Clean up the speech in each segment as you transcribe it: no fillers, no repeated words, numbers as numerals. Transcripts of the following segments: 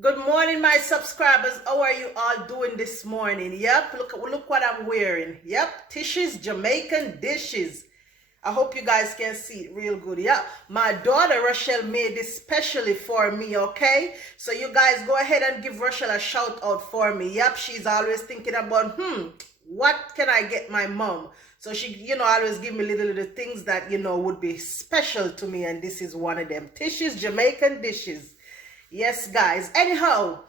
Good morning, my subscribers. How are you all doing this morning? Yep, look what I'm wearing. Yep, Tishy's Jamaican dishes. I hope you guys can see it real good. Yep, my daughter Rochelle made this specially for me, okay? So you guys go ahead and give Rochelle a shout out for me. Yep, she's always thinking about, what can I get my mom? So she, always give me little things that, would be special to me. And this is one of them. Tishy's Jamaican dishes. Yes, guys. Anyhow,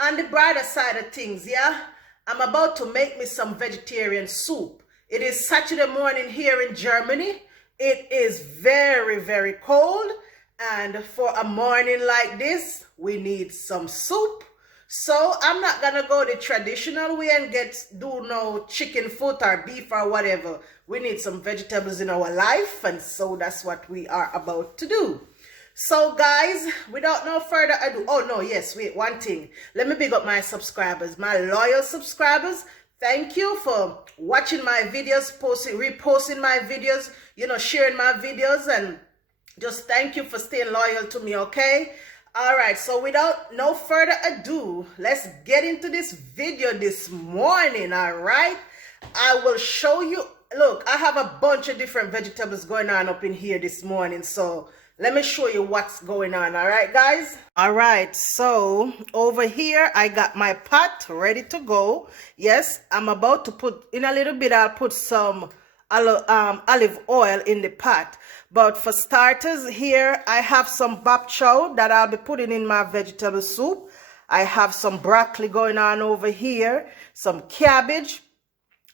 on the brighter side of things, yeah, I'm about to make me some vegetarian soup. It is Saturday morning here in Germany. It is very, very cold. And for a morning like this, we need some soup. So I'm not going to go the traditional way and do no chicken foot or beef or whatever. We need some vegetables in our life. And so that's what we are about to do. So guys, without no further ado, oh no, yes, wait, one thing. Let me big up my subscribers, my loyal subscribers. Thank you for watching my videos, reposting my videos, sharing my videos, and just thank you for staying loyal to me, okay? All right, so without no further ado, let's get into this video this morning, all right? I will show you, look, I have a bunch of different vegetables going on up in here this morning, so let me show you what's going on. All right, guys. All right. So over here, I got my pot ready to go. Yes, I'm about to put in a little bit. I'll put some olive oil in the pot. But for starters here, I have some bok chow that I'll be putting in my vegetable soup. I have some broccoli going on over here, some cabbage.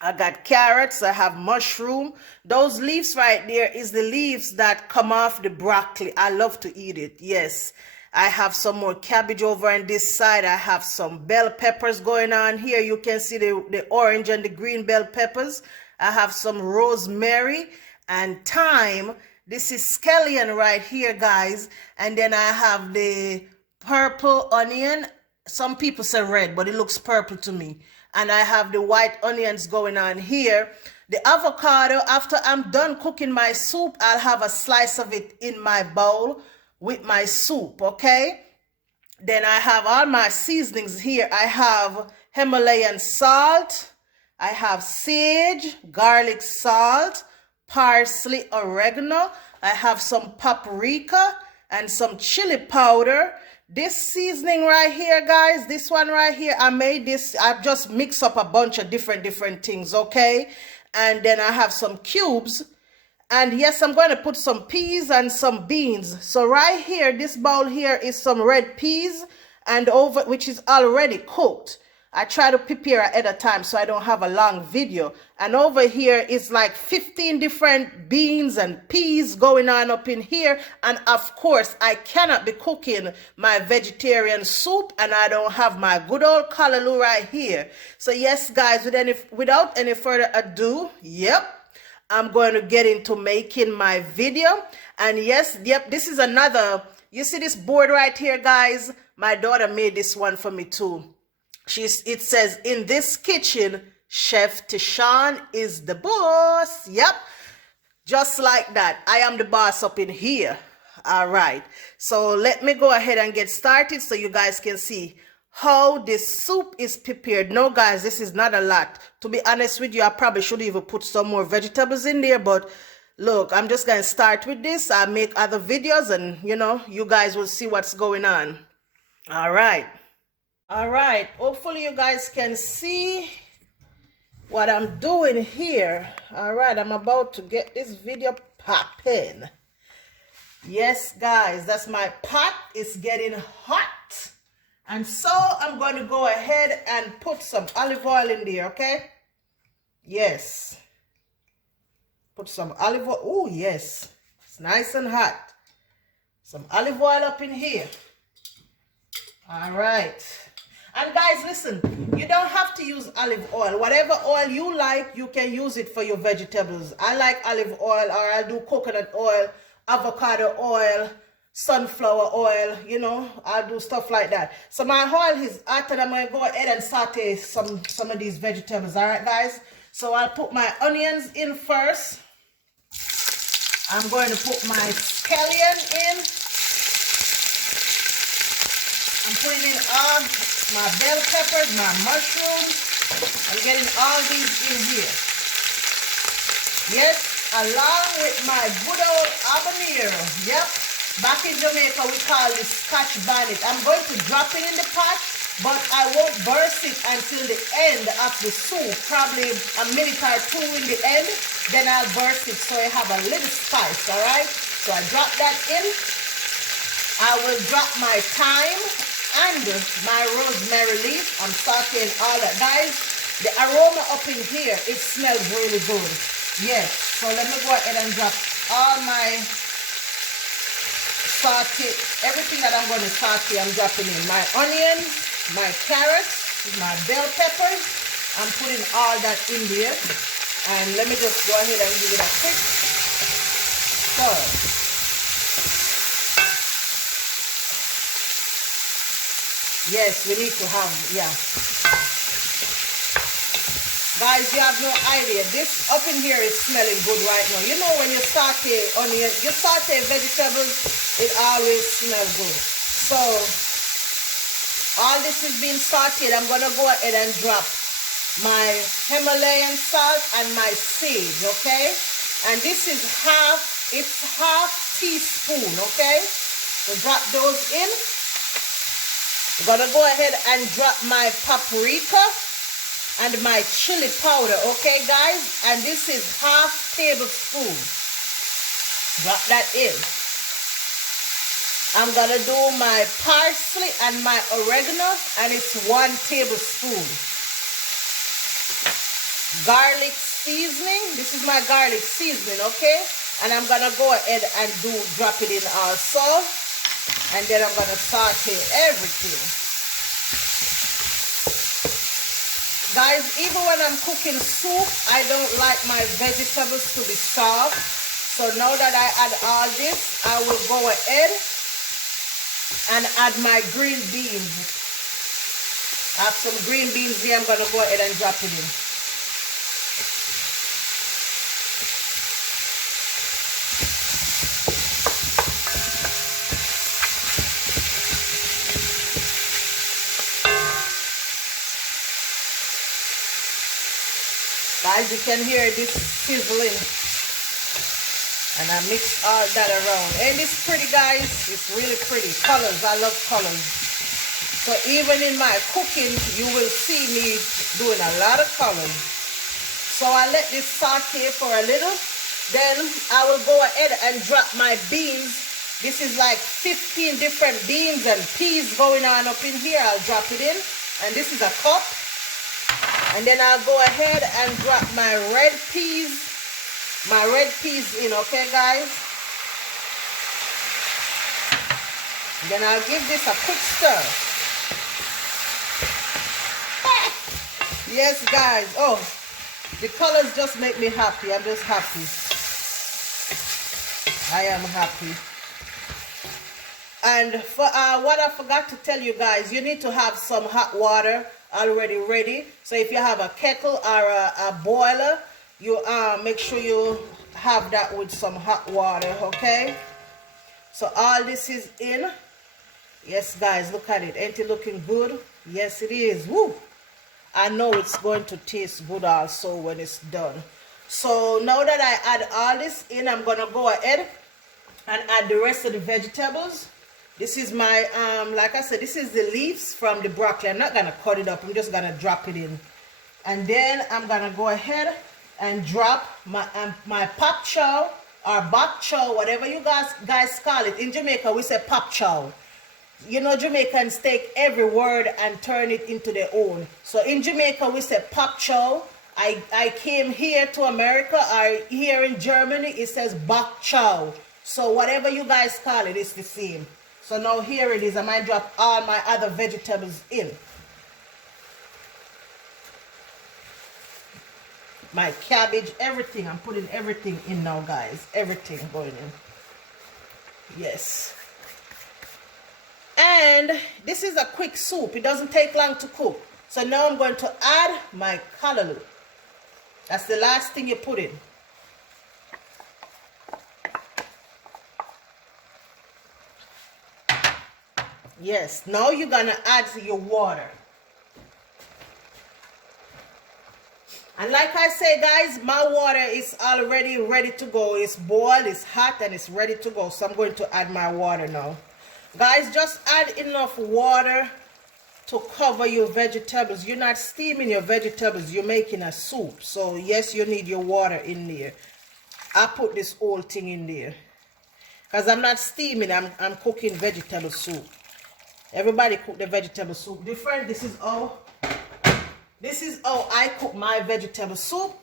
I got carrots, I have mushroom. Those leaves right there is the leaves that come off the broccoli. I love to eat it, yes. I have some more cabbage over on this side. I have some bell peppers going on here. You can see the orange and the green bell peppers. I have some rosemary and thyme. This is scallion right here, guys. And then I have the purple onion. Some people say red, but it looks purple to me. And I have the white onions going on here. The avocado, after I'm done cooking my soup, I'll have a slice of it in my bowl with my soup, okay? Then I have all my seasonings here. I have Himalayan salt. I have sage, garlic salt, parsley, oregano. I have some paprika and some chili powder. This seasoning right here, guys, this one right here, I made this, I've just mixed up a bunch of different things, okay? And then I have some cubes. And yes, I'm going to put some peas and some beans. So right here, this bowl here is some red peas and over, which is already cooked. I try to prepare ahead of time so I don't have a long video. And over here is like 15 different beans and peas going on up in here. And of course, I cannot be cooking my vegetarian soup and I don't have my good old callaloo right here. So yes, guys, without any further ado, I'm going to get into making my video. And yes, this is another, you see this board right here, guys? My daughter made this one for me too. It says, in this kitchen, Chef Tishan is the boss. Yep. Just like that. I am the boss up in here. All right. So let me go ahead and get started so you guys can see how this soup is prepared. No, guys, this is not a lot. To be honest with you, I probably should even put some more vegetables in there. But look, I'm just going to start with this. I'll make other videos and, you guys will see what's going on. All right. All right, hopefully you guys can see what I'm doing here. All right, I'm about to get this video popping. Yes, guys, that's my pot. It's getting hot. And so I'm going to go ahead and put some olive oil in there, okay? Yes. Put some olive oil. Oh, yes. It's nice and hot. Some olive oil up in here. All right. And guys, listen, you don't have to use olive oil. Whatever oil you like, you can use it for your vegetables. I like olive oil, or I'll do coconut oil, avocado oil, sunflower oil, I'll do stuff like that. So my oil is hot and I'm going to go ahead and saute some of these vegetables. All right, guys? So I'll put my onions in first. I'm going to put my scallion in. I'm putting in all my bell peppers, my mushrooms. I'm getting all these in here. Yes, along with my good old habanero. Yep. Back in Jamaica, we call this Scotch bonnet. I'm going to drop it in the pot, but I won't burst it until the end of the soup, probably a minute or two in the end. Then I'll burst it so I have a little spice, all right? So I drop that in. I will drop my thyme and my rosemary leaf. I'm sauteing all that. Guys, the aroma up in here, it smells really good. Yes, so let me go ahead and drop all my saute, everything that I'm going to saute, I'm dropping in. My onions, my carrots, my bell peppers, I'm putting all that in there. And let me just go ahead and give it a quick stir. Yes, we need to have, yeah. Guys, you have no idea. This up in here is smelling good right now. You know when you saute onion, you saute vegetables, it always smells good. So, all this is being sauteed. I'm going to go ahead and drop my Himalayan salt and my sage, okay? And this is half teaspoon, okay? So drop those in. I'm going to go ahead and drop my paprika and my chili powder, okay guys? And this is half tablespoon. Drop that in. I'm gonna do my parsley and my oregano, and it's 1 tablespoon. Garlic seasoning, this is my garlic seasoning, okay? And I'm gonna go ahead and drop it in also. And then I'm gonna saute everything. Guys, even when I'm cooking soup, I don't like my vegetables to be soft. So now that I add all this, I will go ahead and add my green beans. I have some green beans here. I'm going to go ahead and drop it in. Guys, you can hear this sizzling. And I mix all that around. And it's pretty, guys. It's really pretty. Colors. I love colors. So even in my cooking, you will see me doing a lot of colors. So I let this saute for a little. Then I will go ahead and drop my beans. This is like 15 different beans and peas going on up in here. I'll drop it in. And this is a cup. And then I'll go ahead and drop my red peas in, okay guys? And then I'll give this a quick stir. Yes guys, oh, the colors just make me happy. I'm just happy. I am happy. And for what I forgot to tell you guys, you need to have some hot water already ready. So if you have a kettle or a boiler, you make sure you have that with some hot water, okay? So all this is in. Yes guys, look at it. Ain't it looking good? Yes it is. Woo! I know it's going to taste good also when it's done. So now that I add all this in, I'm gonna go ahead and add the rest of the vegetables. This is my, like I said, this is the leaves from the broccoli. I'm not going to cut it up. I'm just going to drop it in. And then I'm going to go ahead and drop my pop chow or bok chow, whatever you guys call it. In Jamaica, we say pop chow. You know, Jamaicans take every word and turn it into their own. So in Jamaica, we say pop chow. I came here to America, or here in Germany, it says bok chow. So whatever you guys call it, it's the same. So now here it is. I might drop all my other vegetables in. My cabbage, everything. I'm putting everything in now, guys. Everything going in. Yes. And this is a quick soup. It doesn't take long to cook. So now I'm going to add my callaloo. That's the last thing you put in. Yes, now you're gonna add your water. And like I say, guys, my water is already ready to go. It's boiled, it's hot, and it's ready to go. So I'm going to add my water now. Guys, just add enough water to cover your vegetables. You're not steaming your vegetables, you're making a soup. So yes, you need your water in there. I put this whole thing in there because I'm not steaming, I'm cooking vegetable soup. Everybody cook the vegetable soup different. This is how I cook my vegetable soup.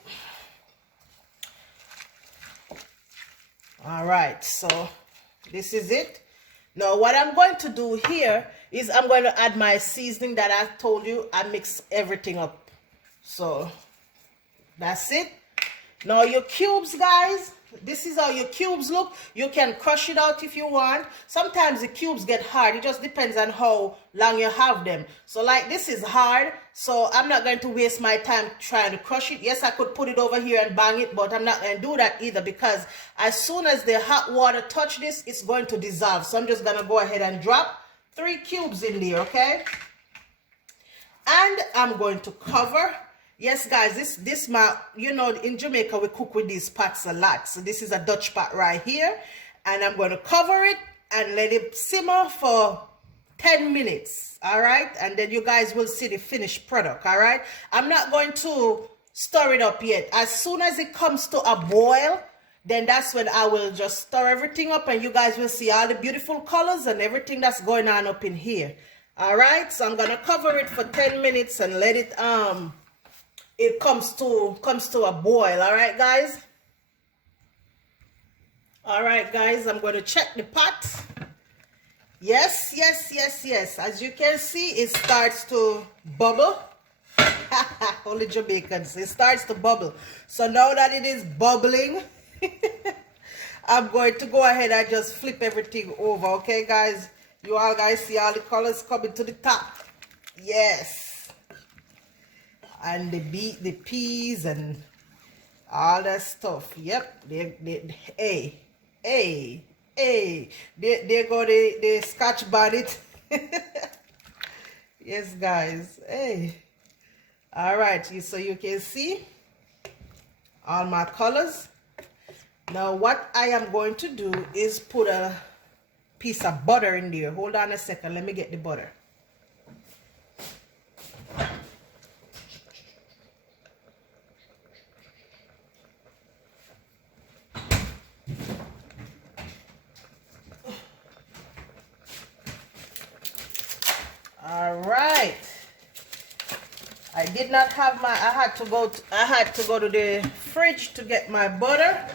All right, so this is it. Now what I'm going to do here is I'm going to add my seasoning that I told you. I mix everything up. So that's it. Now your cubes, guys, this is how your cubes look. You can crush it out if you want. Sometimes the cubes get hard. It just depends on how long you have them. So like this is hard, so I'm not going to waste my time trying to crush it. Yes, I could put it over here and bang it, but I'm not going to do that either, because as soon as the hot water touch this, it's going to dissolve. So I'm just going to go ahead and drop 3 cubes in there, okay? And I'm going to cover. Yes, guys, this my, you know, in Jamaica we cook with these pots a lot. So this is a Dutch pot right here, and I'm going to cover it and let it simmer for 10 minutes. All right, and then you guys will see the finished product. All right, I'm not going to stir it up yet. As soon as it comes to a boil, then that's when I will just stir everything up, and you guys will see all the beautiful colors and everything that's going on up in here. All right, so I'm gonna cover it for 10 minutes and let it it comes to a boil. All right, guys. All right, guys, I'm going to check the pot. Yes, yes, yes, yes. As you can see, it starts to bubble. Only Jamaicans. It starts to bubble. So now that it is bubbling, I'm going to go ahead and just flip everything over. Okay, guys? You all guys see all the colors coming to the top. Yes. And the peas and all that stuff. Yep. Hey. There go the Scotch bonnet. Yes, guys. Hey. All right. So you can see all my colors. Now what I am going to do is put a piece of butter in there. Hold on a second. Let me get the butter. All right. I did not have my, I had to go to the fridge to get my butter.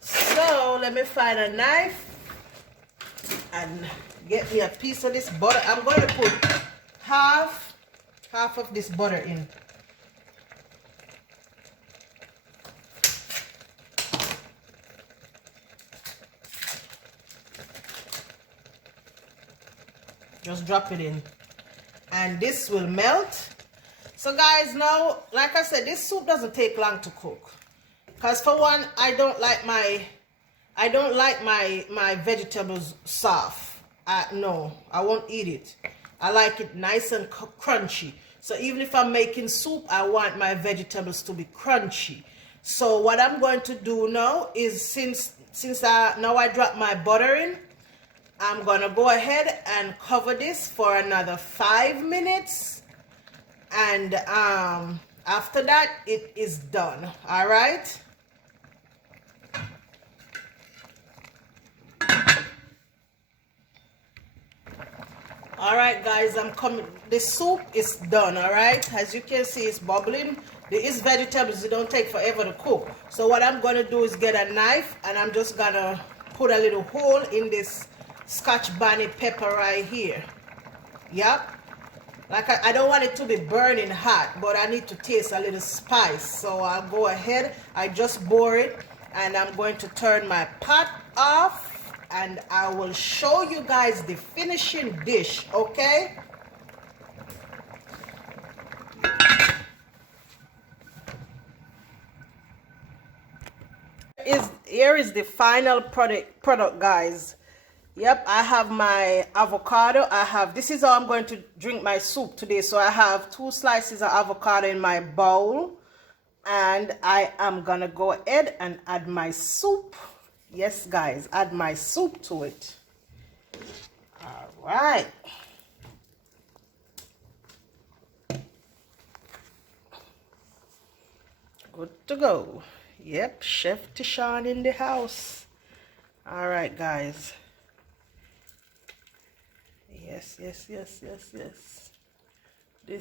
So let me find a knife and get me a piece of this butter. I'm going to put half of this butter in. Just drop it in, and this will melt. So guys, now like I said, this soup doesn't take long to cook, because for one, I don't like my vegetables soft. No, I won't eat it. I like it nice and crunchy. So even if I'm making soup, I want my vegetables to be crunchy. So what I'm going to do now is, since now I drop my butter in, I'm gonna go ahead and cover this for another 5 minutes, and after that it is done. All right. All right, guys, I'm coming. The soup is done. All right, as you can see, it's bubbling. These vegetables, it don't take forever to cook. So what I'm gonna do is get a knife, and I'm just gonna put a little hole in this Scotch bonnet pepper right here. Yep. Like I don't want it to be burning hot, but I need to taste a little spice. So I'll go ahead, I just bore it, and I'm going to turn my pot off, and I will show you guys the finishing dish, okay? Here is the final product, guys. Yep, I have my avocado. This is how I'm going to drink my soup today. So I have 2 slices of avocado in my bowl. And I am gonna go ahead and add my soup. Yes, guys, add my soup to it. All right. Good to go. Yep, Chef Tishan in the house. All right, guys. Yes. This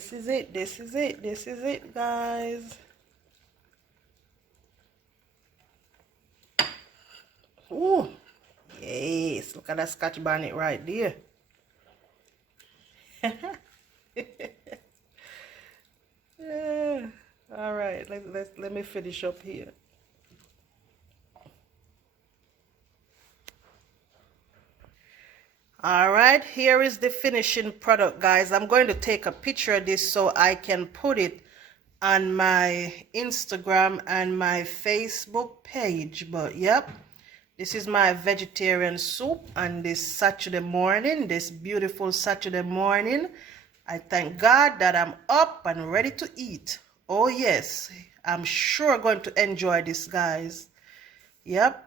is it, guys. Ooh, yes, look at that Scotch bonnet right there. Yeah. All right, let me finish up here. All right, here is the finishing product, guys. I'm going to take a picture of this so I can put it on my Instagram and my Facebook page. But yep, this is my vegetarian soup on this Saturday morning, this beautiful Saturday morning. I thank God that I'm up and ready to eat. Oh yes, I'm sure going to enjoy this, guys. Yep.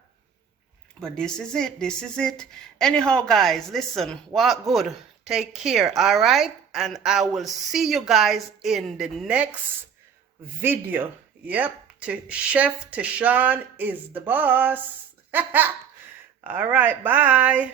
But this is it. Anyhow, guys, listen, walk good, take care, all right? And I will see you guys in the next video. Yep, Chef Tishan is the boss. All right, bye.